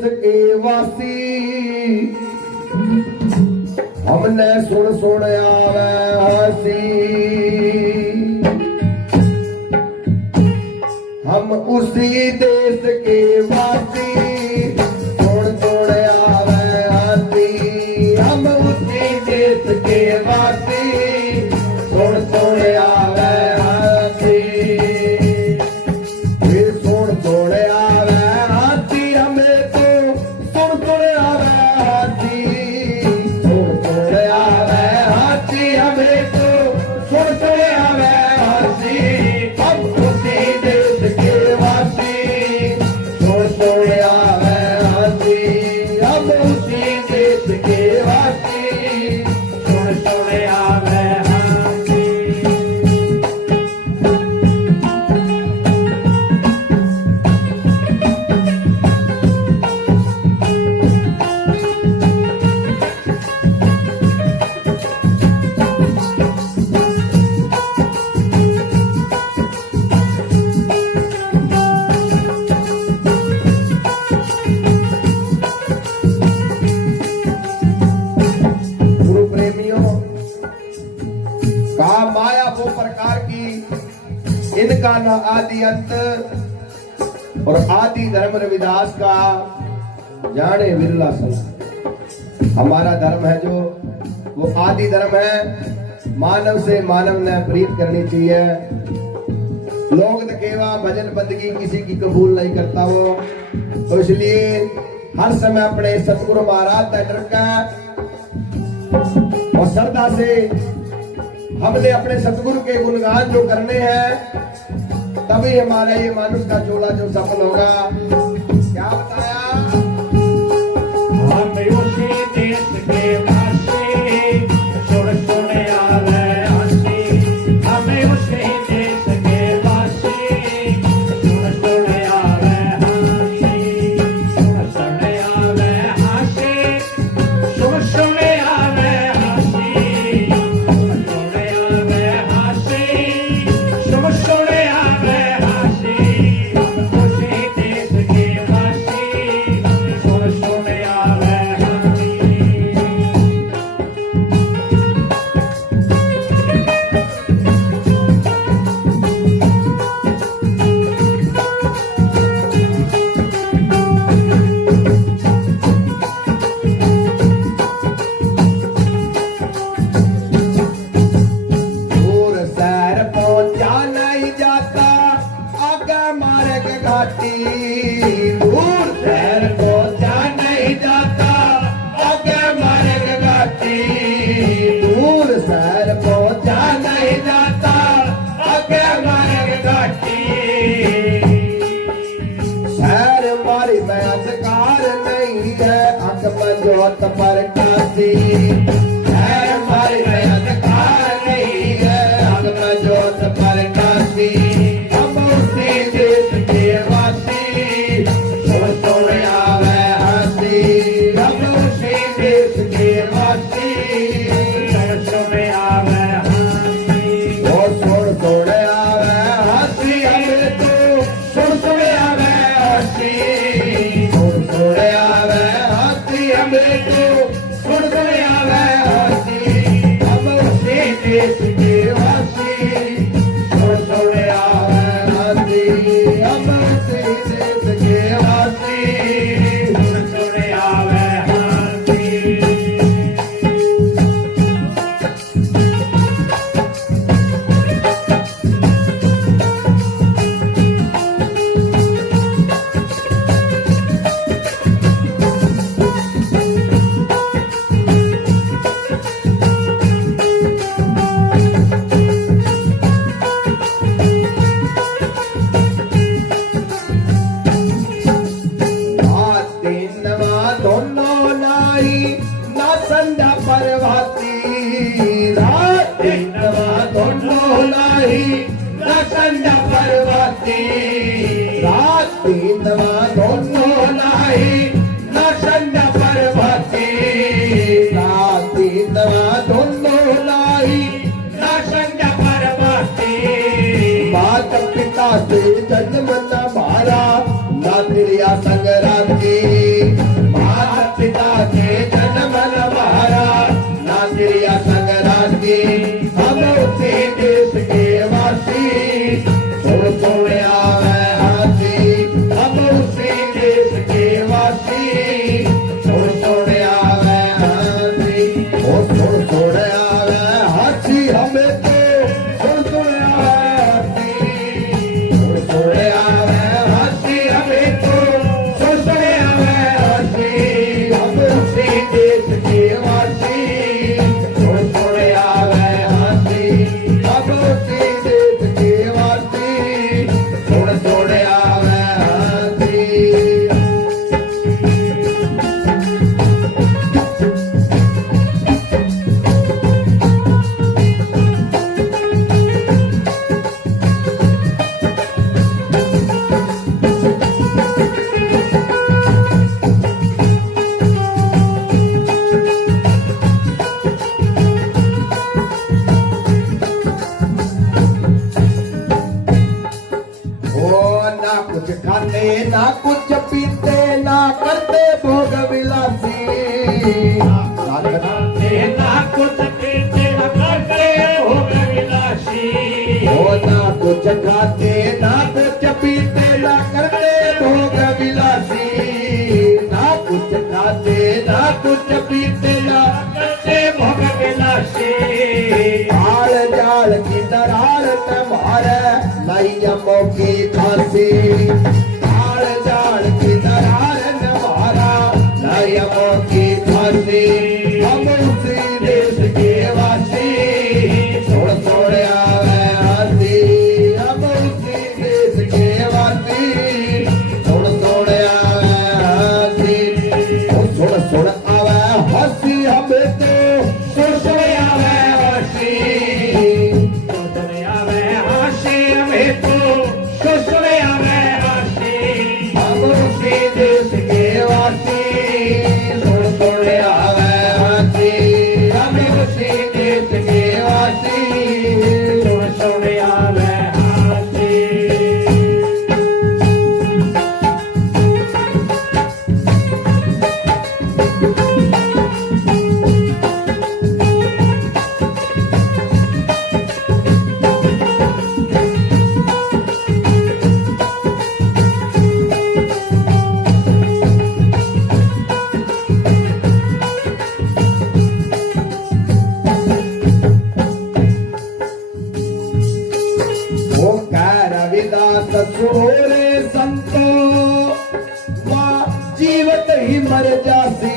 देश के वासी हमने सुन सुन आवे हसी हम उसी देश के वासी सुन सुन आवे हसी हम उसी देश के वासी सुन सुन आवे हसी फिर सुन सुन आवे हसी हमें तो सुन सुन आवे हसी सुन सुन आवे हसी हमें तो सुन सुन आवे हसी हम उसी देश के वासी सुन सुन आवे हसी हम उसी देश के वासी सुन सुन आवे हसी। गुरु प्रेमियों कहा माया वो प्रकार की इनका न आदि अंत और आदि धर्म रविदास का जाने बिरला संत। हमारा धर्म है जो वो आदि धर्म है, मानव से मानव ने प्रीत करनी चाहिए। लोग दकेवा भजन बंदगी किसी की कबूल नहीं करता वो, तो इसलिए हर समय अपने सतगुरु महाराज का डर का और श्रद्धा से हमने अपने सतगुरु के गुणगान जो करने हैं तभी हमारा ये मानुष का चोला जो सफल होगा। क्या बताया? हम उसी देश के वासी सुन सुन आवे हसी हम उसी देश के वासी सुन सुन आवे हसी सुन सुन आवे हसी सुन सुन आवे हसी सुन सुन आवे हसी सुन सुन आवे हसी हम उसी देश के वासी सुन सुन आवे हसी। दूर सैर पहुंचा नहीं जाता आगे मार्ग घाटी दूर सैर पहुंचा नहीं जाता आगे मार्ग घाटी दूर सैर पहुंचा नहीं जाता आगे मार्ग घाटी सैर मारी में अधिकार नहीं है आंख में जोत पर काशी सैर मारी में अधिकार नहीं है आंख में जोत पर काशी हम उसी देश के वासी सुन सुन आवे हसी हम उसी देश के वासी सुन सुन आवे हसी वो सुन सुन आवे हसी हमें तो सुन सुन आवे हसी सुन सुन आवे हसी हमें तो सुन सुन आवे हसी हम उसी देश के वासी सुन सुन आवे हसी हम उसी देश के वासी सुन सुन आवे हसी। नवा दोनों नाई ना संध्या परवाती रात नवा दोनों नाई ना संध्या परवाती रात नवा दोनों नाई ना संध्या परवाती रात नवा दोनों नाई ना संध्या परवाती माता पिता से जन्म न मारा ना फिरिया संग्राम की हाथी हम उसी देश के वासी सुन सुन आवे हाथी हम उसी देश के वासी सुन सुन आवे हाथी ओ सुन सुन आवे हाथी हमें तो सुन सुन आवे हाथी सुन सुन आवे हाथी हमें तो सुन सुन आवे हाथी हम उसी देश के वासी सुन सुन आवे हाथी हम उसी देश के वासी सुन सुन आवे हाथी ओ ना कुछ खाते ना कुछ पीते ना करते भोग विलासी ना कुछ पीते न करते भोग विलासी ओ ना कुछ खाते ना कुछ पीते ना करते भोग विलासी ना कुछ खाते ना कुछ पीते ना करते भोग विलासी आल जाल की दरार तुम्हारे नैयमों की खांसी आल जाल की दरार तुम्हारा नैयमों की खांसी हम उसी देश के वासी छोड़ छोड़ आवे हाथी हम उसी देश के वासी छोड़ छोड़ आवे हाथी ओ छोड़ छोड़ आवे हंसी हमें तो छोड़ छोड़ आवे हंसी सुन आवे हासी हमें तो सुन आवे हासी हम उसी देश के वासी सुन सुन आवे हाथी हम उसी देश के वासी सुन आवे हासी ओ कह रविदास सुनो रे संतो माँ जीवत ही मर जासी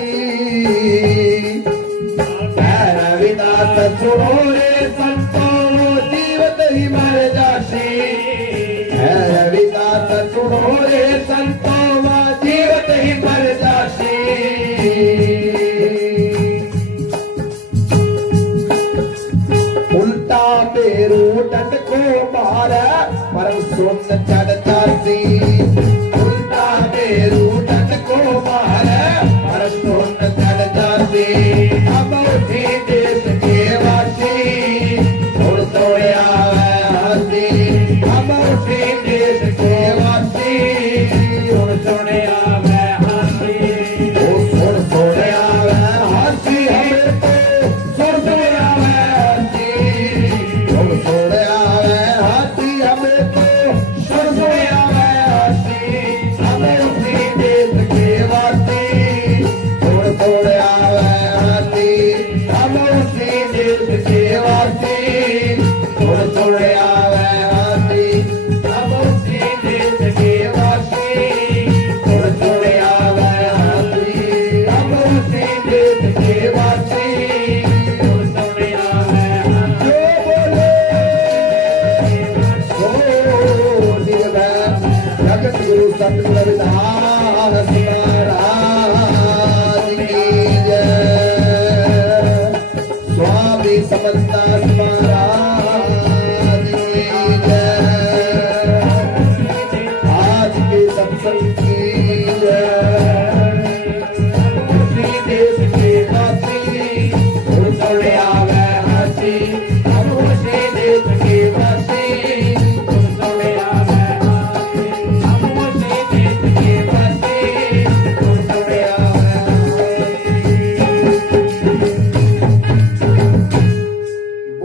कह रविदास सुनो रे संतो जीवत ही मर जासी कह रविदास सुनो रे संतो माँ जीवत ही मर जासी उल्टा पेरू डंड को मारे परम सुन चढ़ता सी उल्टा पेरू डंड को मारे परम सुन चढ़ता सी हम उसी देश के वासी छोड़ छोड़ आवे हाथी हम उसी देश के वासी सुन आवे हासी ओ सुन सुन आवे हाथी हमें तो सुन सुन आवे हाथी सुन सुन आवे हाथी हमें तो सुन सुन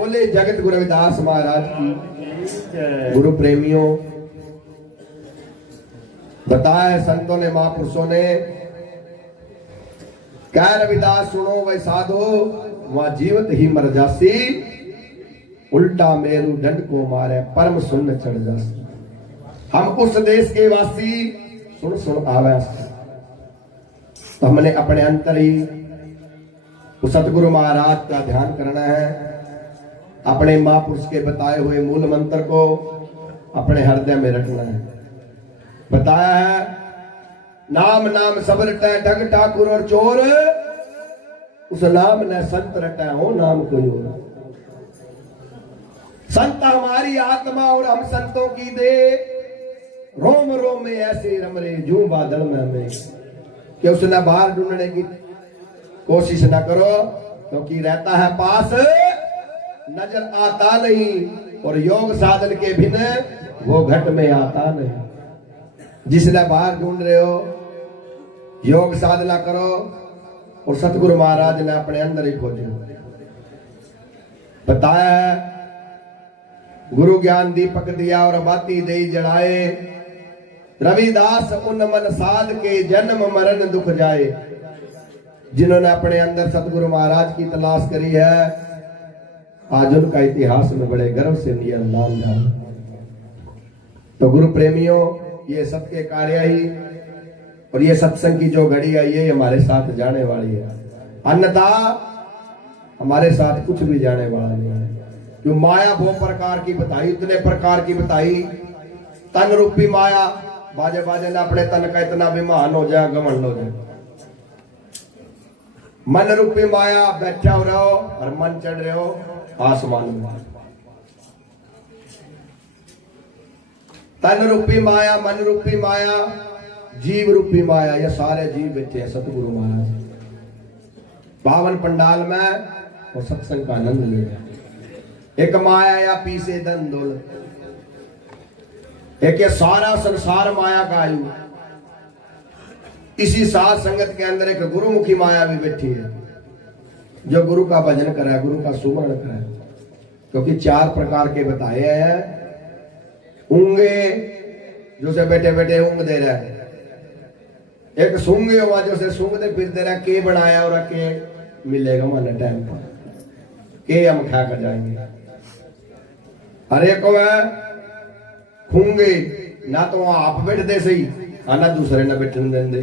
बोले जगत गुरु रविदास महाराज की। गुरु प्रेमियों, बताया है संतों ने, महापुरुषों ने, कह रविदास सुनो वै साधो, वहां जीवत ही मर जासी, उल्टा मेरू दंड को मारे परम सुन चढ़ जासी। हम उस देश के वासी सुन सुन आवे, तो हमने अपने अंतर ही उस सतगुरु महाराज का ध्यान करना है, अपने महापुरुष के बताए हुए मूल मंत्र को अपने हृदय में रखना है। बताया है नाम नाम सब रटा ठग ठाकुर और चोर, उस नाम ने संत रटा हो नाम कोई और। संत हमारी आत्मा और हम संतों की दे, रोम रोम में ऐसे रमरे जू बादल में कि उसने बाहर ढूंढने की कोशिश न करो, क्योंकि रहता है पास, नजर आता नहीं, और योग साधन के बिना वो घट में आता नहीं। जिसने बाहर ढूंढ रहे हो, योग साधना करो, और सतगुरु महाराज ने अपने अंदर ही खोजो। बताया है गुरु ज्ञान दीपक दिया और बाती दे जड़ाए, रविदास उन मन साध के जन्म मरण दुख जाए। जिन्होंने अपने अंदर सतगुरु महाराज की तलाश करी है, आज उनका इतिहास में बड़े गर्व से नियर नाम जाना। तो गुरु प्रेमियों, ये सबके कार्य ही, और ये सत्संग की जो घड़ी है ये हमारे साथ जाने वाली है, अन्यथा हमारे साथ कुछ भी जाने वाला नहीं है। जो माया वो प्रकार की बताई, इतने प्रकार की बताई, तन रूपी माया, बाजे बाजे ने अपने तन का इतना विमान हो जाए, घमंड हो जाए। मन रूपी माया, बैठा हो रहे हो और मन चढ़ रहे हो आसमान में। तन रूपी माया, मन रूपी माया, जीव रूपी माया, ये सारे जीव बैठे हैं सतगुरु महाराज पावन पंडाल में और सत्संग का आनंद ले रहे हैं। एक माया या पीसे धन दौलत, एक ये सारा संसार माया का आयु। इसी साथ संगत के अंदर एक गुरुमुखी माया भी बैठी है, जो गुरु का भजन करे, गुरु का सुमरण करे। क्योंकि चार प्रकार के बताए हैं। ऊंगे, जो से बैठे बैठे ऊंग दे रहा है। एक सूंगे हुआ, जो से सूंघते फिरते रहा, के बनाया और के मिलेगा माने टाइम पर, के हम खा कर जाएंगे। अरे को है खूंगे, ना तो आप बैठते सही, ना दूसरे न बैठने देंगे।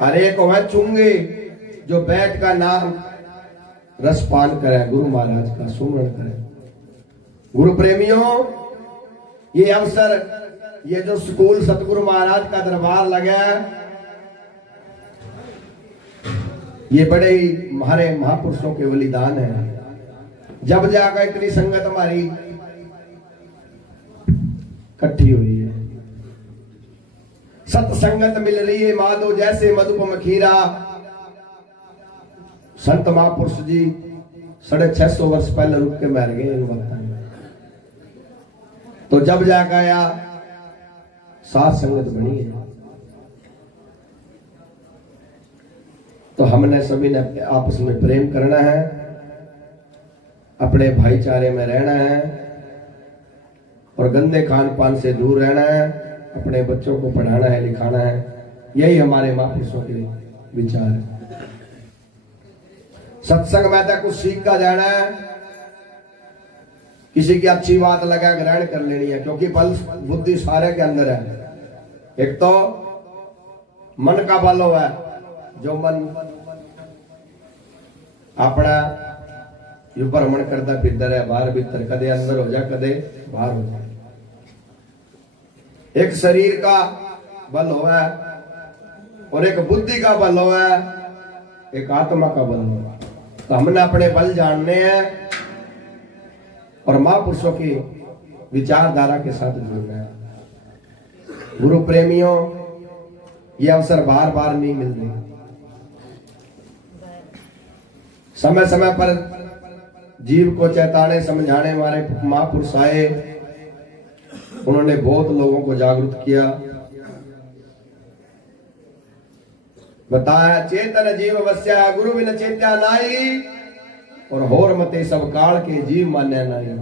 अरे को है चुंगे, जो बैठ का नाम रसपान करे, गुरु महाराज का सुमरण करे। गुरु प्रेमियों, ये अवसर, ये जो स्कूल सतगुरु महाराज का दरबार लगा, ये बड़े ही हमारे महापुरुषों के बलिदान है। जब जाकर इतनी संगत हमारी इकट्ठी हुई है, सत्संगत मिल रही है माधो जैसे मधुप मखीरा। संत महापुरुष जी 650 वर्ष पहले रुक के मर गए इन वक्त में। तो जब जाकर आया साथ संगत बनी है, तो हमने सभी ने आपस में प्रेम करना है, अपने भाईचारे में रहना है, और गंदे खान पान से दूर रहना है, अपने बच्चों को पढ़ाना है, लिखाना है। यही हमारे महापुरुषों के विचार है। सत्संग में तो कुछ सीख का जाना है, किसी की अच्छी बात लगा ग्रहण कर लेनी है, क्योंकि बल बुद्धि सारे के अंदर है। एक तो मन का बल हुआ है, जो मन अपना यू भ्रमण करता फिरता है, बाहर भीतर, कदे अंदर हो जा, कदे बाहर हो जाए। एक शरीर का बल हुआ है, और एक बुद्धि का बल हुआ है, एक आत्मा का बल हुआ है। तो हमने अपने बल जानने हैं और महापुरुषों की विचारधारा के साथ जुड़ना है। गुरु प्रेमियों, ये अवसर बार बार नहीं मिल रहे। समय समय पर जीव को चेताने समझाने हमारे महापुरुष आए, उन्होंने बहुत लोगों को जागरूक किया। बताया चेतन जीव वस्या, गुरु बिन चेत्या नाई, और होर मते सब काल के जीव मान्य नहीं।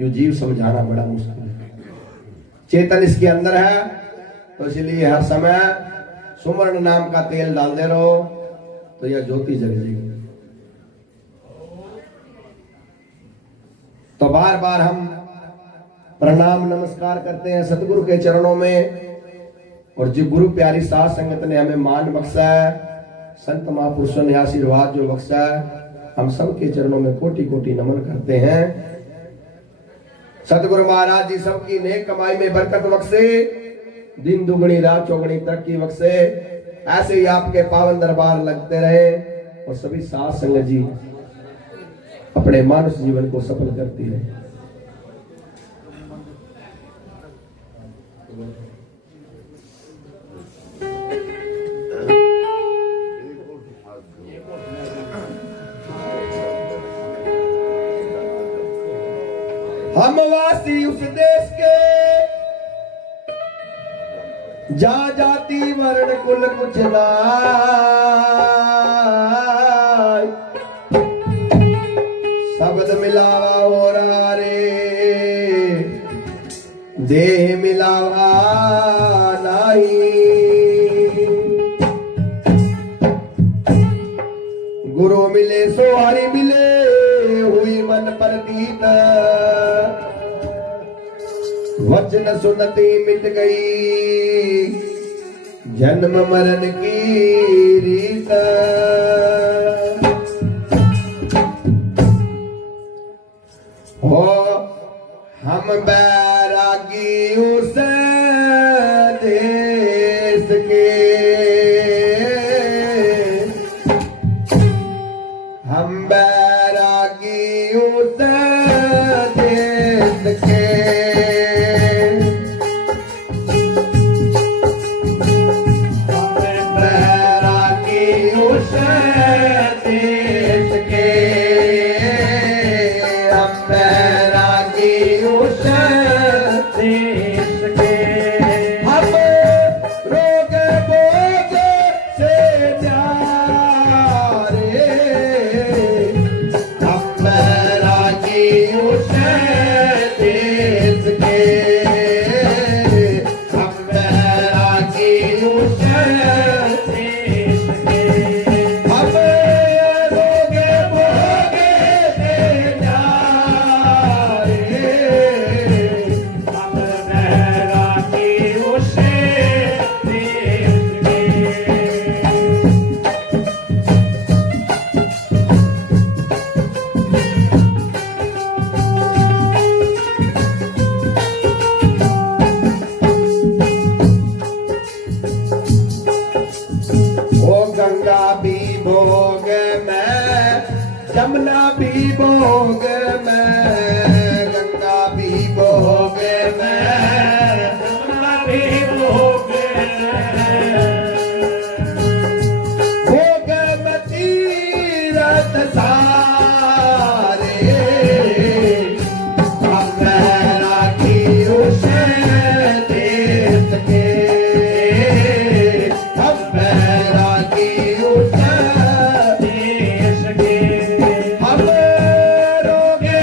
ये जीव समझाना बड़ा मुश्किल है। चेतन इसके अंदर है, तो इसलिए हर समय सुमरण नाम का तेल डालते रहो तो यह ज्योति जग जाएगी। तो बार बार हम प्रणाम नमस्कार करते हैं सतगुरु के चरणों में। और जो गुरु प्यारी साध संगत ने हमें मान बख्शा है, संत महापुरुषों ने आशीर्वाद जो बख्शा है, हम सबके चरणों में कोटि कोटि नमन करते हैं। सतगुरु महाराज जी सबकी नेक कमाई में बरकत बख्शे, दिन दुगनी रात चौगनी तरक्की बख्शे। ऐसे ही आपके पावन दरबार लगते रहे और सभी साध संगत जी अपने मानस जीवन को सफल करती रहे। हम वासी उस देश के जहाँ जाति वर्ण कुल कुछ नाय, शब्द मिलावा हो रहा रे, देह मिलावा नहीं। गुरु मिले सो हरि मिले, हुई मन प्रतीत, वचन सुनती मिट गई जन्म मरण की रीत। हो हम बैरागी उस देश के, हम बैरागी उस देश के। यमुना भी भोग में, गंगा भी भोग में, यमुना भी भोग भोग में तीरथ सारे, हम बैरागी उस देश के, हम बैरागी उस देश के। हम रोगे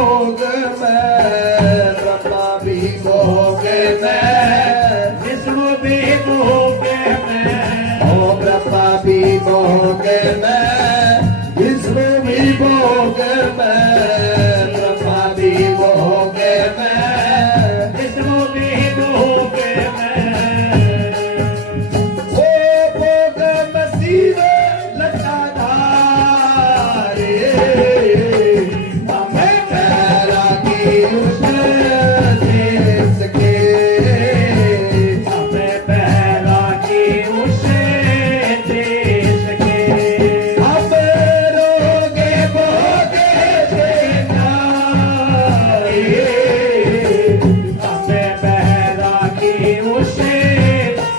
भोग में ब्रह्मा भी भोग में विष्णु भी भोग में ओ ब्रह्मा भी भोग में विष्णु भी भोग में ब्रह्मा भी भोग में विष्णु भी भोग में ओ भोग में शिव लटाधारे हमें बैरागी उस देश के हमें बैरागी उस देश के हम रोगे भोगे से नारे हमें बैरागी उस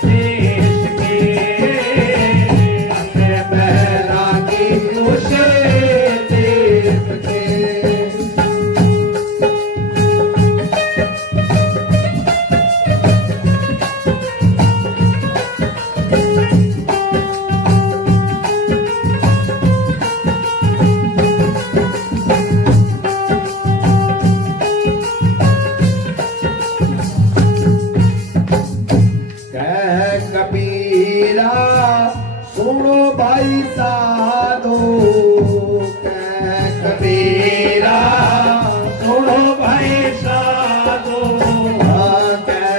देश के हमें बैरागी उस देश के कह कबीरा सुनो भाई साधो कह कबीरा सुनो भाई साधो हाँ, कह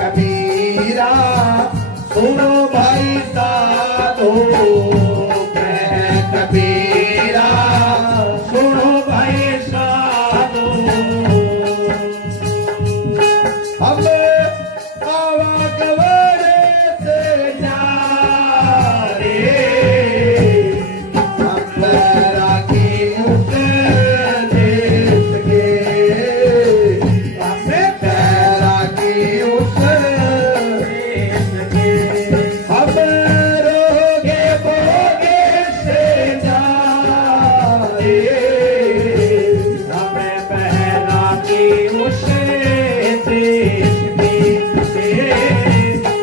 कबीरा सुनो भाई साधो कह कबीरा सुनो भाई साधो हम आवागवारे से जा रे हम बैरागी उस देश के हमें बैरागी उस देश के हम रोगे भोगे से जा रे हमें बैरागी उस देश के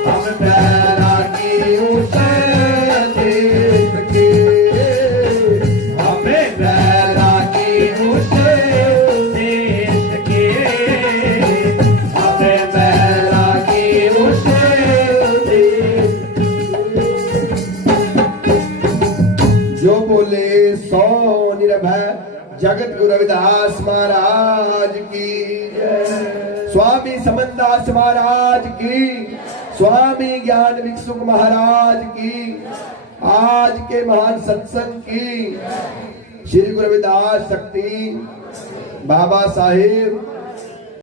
हम बैरागी उस देश के हमें बैरागी उस देश के हमें बैरागी उस देश जो बोले सो निर्भय जगत गुरु रविदास महाराज की जय। स्वामी समनदास महाराज की स्वामी ज्ञान भिक्षुक महाराज की आज के महान सत्संग की श्री गुरु रविदास शक्ति बाबा साहेब